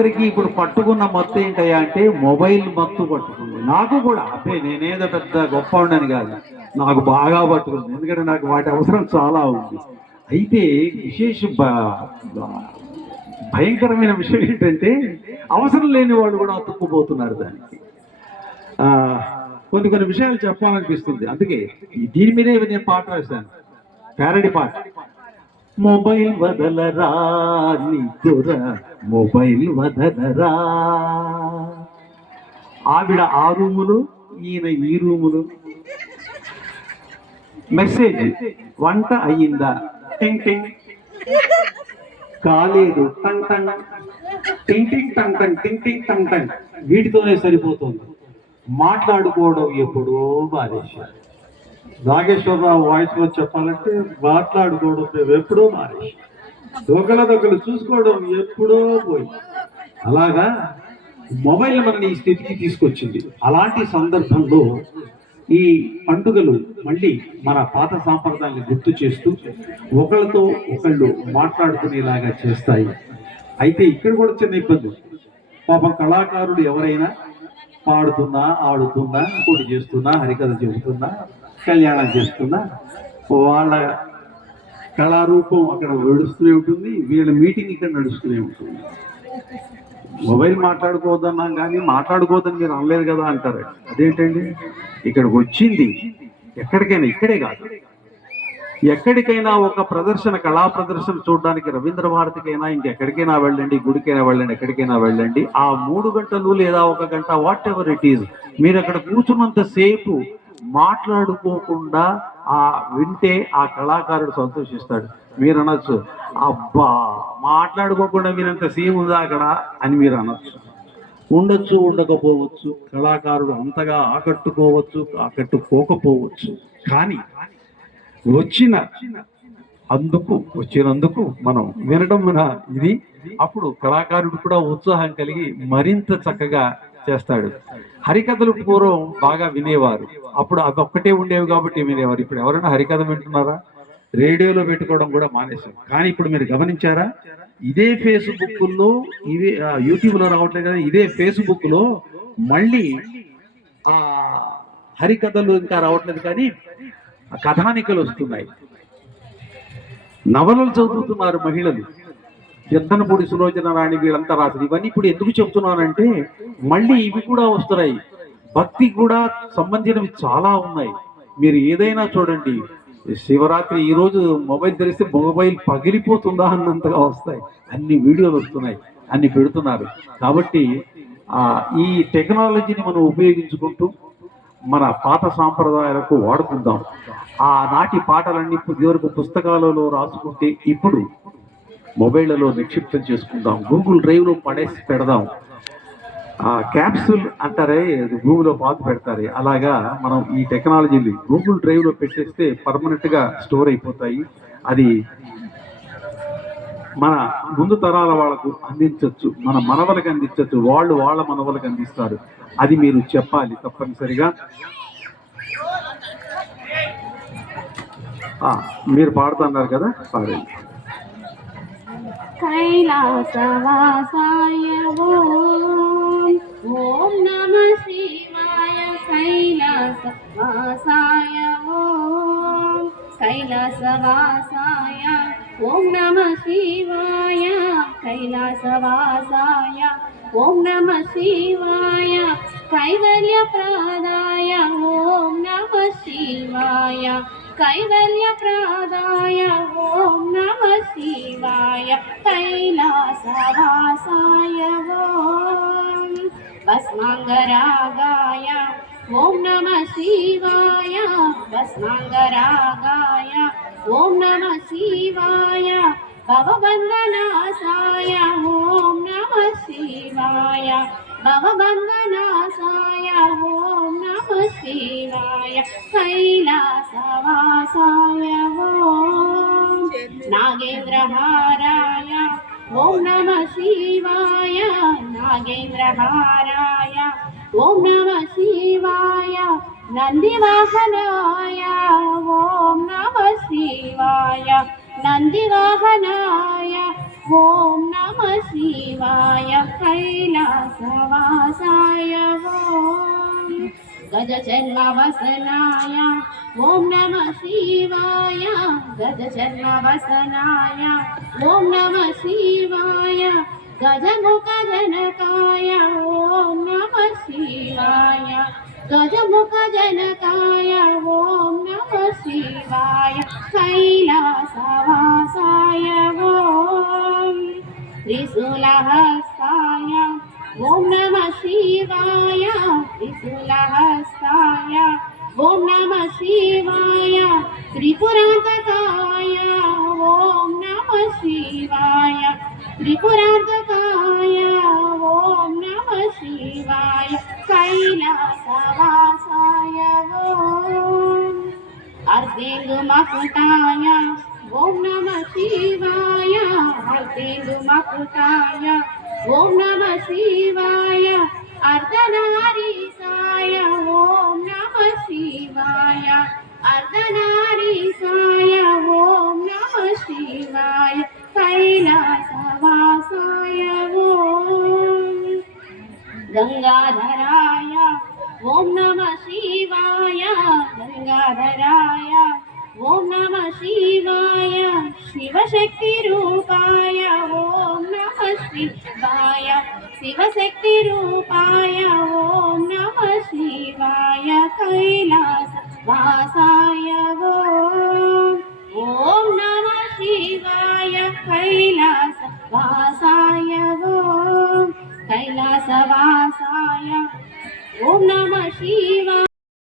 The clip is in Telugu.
అందరికీ ఇప్పుడు పట్టుకున్న మత్తు ఏంటయ్యా అంటే మొబైల్ మత్తు పట్టుకుంది. నాకు కూడా. అదే నేనేదో పెద్ద గొప్ప ఉండని కాదు. నాకు బాగా పట్టుకుంది. ఎందుకంటే నాకు వాటి అవసరం చాలా ఉంది. అయితే విశేష భయంకరమైన విషయం ఏంటంటే అవసరం లేని వాళ్ళు కూడా అతుక్కుపోతున్నారు దానికి. కొన్ని కొన్ని విషయాలు చెప్పాలనిపిస్తుంది. అందుకే దీని మీదే నేను పాట రాశాను. ప్యారడీ పాట. మొబైల్ వదలరా నిద్దుర మొబైల్ వదలరా. ఆవిడ ఆ రూములు ఈయన ఈ రూములు. మెసేజ్ వంట అయ్యిందా? టింగ్ టింగ్. కాలేదు టంగ్ టంగ్ టింగ్ టింగ్ టంగ్ టంగ్ టింగ్ టింగ్ టంగ్ టంగ్ వీటితోనే సరిపోతుంది. మాట్లాడుకోవడం ఎప్పుడో బాధేశారు నాగేశ్వరరావు వాయిస్లో చెప్పాలంటే మాట్లాడుకోవడం మేము ఎప్పుడో మానేశాం ఒకళ్ళదొకరు చూసుకోవడం ఎప్పుడో పోయి. అలాగా? మొబైల్ మనని ఈ స్థితికి తీసుకొచ్చింది. అలాంటి సందర్భంలో ఈ పండుగలు మళ్ళీ మన పాత సాంప్రదాయాన్ని గుర్తు చేస్తూ ఒకళ్ళతో ఒకళ్ళు మాట్లాడుకునేలాగా చేస్తాయి. అయితే ఇక్కడ కూడా చిన్న ఇబ్బంది. పాపం కళాకారుడు ఎవరైనా పాడుతున్నా ఆడుతున్నా ఇంకోటి చేస్తున్నా హరికథ చెబుతున్నా కళ్యాణం చేస్తున్నా. వాళ్ళ కళారూపం అక్కడ నడుస్తూనే ఉంటుంది. వీళ్ళ మీటింగ్ ఇక్కడ నడుస్తూనే ఉంటుంది. మొబైల్ మాట్లాడుకోవద్దన్నాం కానీ మాట్లాడుకోవద్దని మీరు అనలేదు కదా అంటారు. అదేంటండి? ఇక్కడికి వచ్చింది. ఎక్కడికైనా ఇక్కడే కాదు. ఎక్కడికైనా ఒక ప్రదర్శన కళా ప్రదర్శన చూడడానికి రవీంద్ర భారతికైనా ఇంకెక్కడికైనా వెళ్ళండి గుడికైనా వెళ్ళండి ఎక్కడికైనా వెళ్ళండి. ఆ మూడు గంటలు లేదా ఒక గంట వాట్ ఎవర్ ఇట్ ఈజ్ మీరు అక్కడ కూర్చున్నంత సేపు మాట్లాడుకోకుండా ఆ వింటే ఆ కళాకారుడు సంతోషిస్తాడు. మీరు అనొచ్చు అబ్బా మాట్లాడుకోకుండా మీరంత సేమ్ ఉందా అక్కడ అని మీరు అనొచ్చు. ఉండొచ్చు ఉండకపోవచ్చు కళాకారుడు అంతగా ఆకట్టుకోవచ్చు ఆకట్టుకోకపోవచ్చు. కానీ వచ్చిన అందుకు వచ్చినందుకు మనం వినడం మన ఇది అప్పుడు కళాకారుడు కూడా ఉత్సాహం కలిగి మరింత చక్కగా చేస్తాడు. హరికథలు పూర్వం బాగా వినేవారు. అప్పుడు అవి ఒక్కటే ఉండేవి కాబట్టి వినేవారు. ఇప్పుడు ఎవరైనా హరికథ వింటున్నారా? రేడియోలో పెట్టుకోవడం కూడా మానేశారు. కానీ ఇప్పుడు మీరు గమనించారా? ఇదే ఫేస్బుక్లో ఇదే యూట్యూబ్లో రావట్లేదు కదా ఇదే ఫేస్బుక్లో మళ్ళీ ఆ హరికథలు ఇంకా రావట్లేదు కానీ కథానికలు వస్తున్నాయి. నవలలు చదువుతున్నారు మహిళలు. ఎద్దనపూడి సులోచన రాణి వీళ్ళంతా రాసింది ఇవన్నీ ఇప్పుడు ఎందుకు చెప్తున్నానంటే మళ్ళీ ఇవి కూడా వస్తున్నాయి. భక్తి కూడా సంబంధించినవి చాలా ఉన్నాయి. మీరు ఏదైనా చూడండి శివరాత్రి ఈరోజు మొబైల్ తెరిస్తే మొబైల్ పగిలిపోతుందా అన్నంతగా వస్తాయి. అన్ని వీడియోలు వస్తున్నాయి అన్ని పెడుతున్నారు. కాబట్టి ఈ టెక్నాలజీని మనం ఉపయోగించుకుంటూ మన పాత సాంప్రదాయాలకు వాడుకుందాం. ఆ నాటి పాటలన్నీ ఇదివరకు పుస్తకాలలో రాసుకుంటే ఇప్పుడు మొబైళ్ళలో నిక్షిప్తం చేసుకుందాం. గూగుల్ డ్రైవ్లో పడేసి పెడదాం. ఆ క్యాప్సూల్ అంటారే అది భూమిలో పాతి పెడతారు. అలాగా మనం ఈ టెక్నాలజీని గూగుల్ డ్రైవ్లో పెట్టేస్తే పర్మనెంట్గా స్టోర్ అయిపోతాయి. అది మన ముందు తరాల వాళ్ళకు అందించవచ్చు మన మనవలకు అందించవచ్చు వాళ్ళు వాళ్ళ మనవలకు అందిస్తారు. అది మీరు చెప్పాలి తప్పనిసరిగా. మీరు పాడుతున్నారు కదా? పాడండి. కైలాసవాసాయ ఓం ఓం నమ శివాయ కైలాసవాసాయ ఓం కైలాసవాసాయ ఓం నమ శివాయ కైలాసవాసాయ ఓం నమ శివాయ కైవల్య ప్రాదాయ ఓం నమ శివాయ కైవల్యప్రదాయ ఓం నమ శివాయ కైలాసవాసాయ. ఓం భస్మాంగరాగాయ. ఓం నమ శివాయ భస్మాంగరాగాయ. ఓం నమ శివాయ భవబంధనాసాయ ఓం నమ శివాయ భవబంధనాసాయ ఓం శివాయ కైలాసవాసాయ నాగేంద్రహారాయ ఓం నమ శివాయ నాగేంద్రహారాయ ఓం నమ శివాయ నందివాహనాయ ఓం నమ శివాయ నందివాహనాయ ఓం నమ శివాయ కైలాసవాసాయ ఓం. ॐ गजचर्मवसनाय ॐ नमः शिवाय गजचर्मवसनाय ॐ नमः शिवाय गजमुखजनकाय ॐ नमः शिवाय गजमुखजनकाय ॐ नमः शिवाय कैलासवासाय ॐ त्रिशूलहस्ताय त्रिशूलहस्ताय ॐ नमः शिवाय त्रिपुरान्तकाय ॐ नमः शिवाय त्रिपुरान्तकाय ॐ नमः शिवाय कैलासवासाय ॐ अर्धेन्दुमकुटाय ॐ नमः शिवाय अर्धेन्दुमकुटाय ॐ नमः शिवाय अर्धनारीसाय ॐ नमः शिवाय अर्धनारीसाय ॐ नमः शिवाय कैलासवासाय ॐ गङ्गाधराय ॐ नमः शिवाय गङ्गाधराय శివశక్తి రూపాయ ఓం నమ శివాయ కైలాస వాసాయ ఓ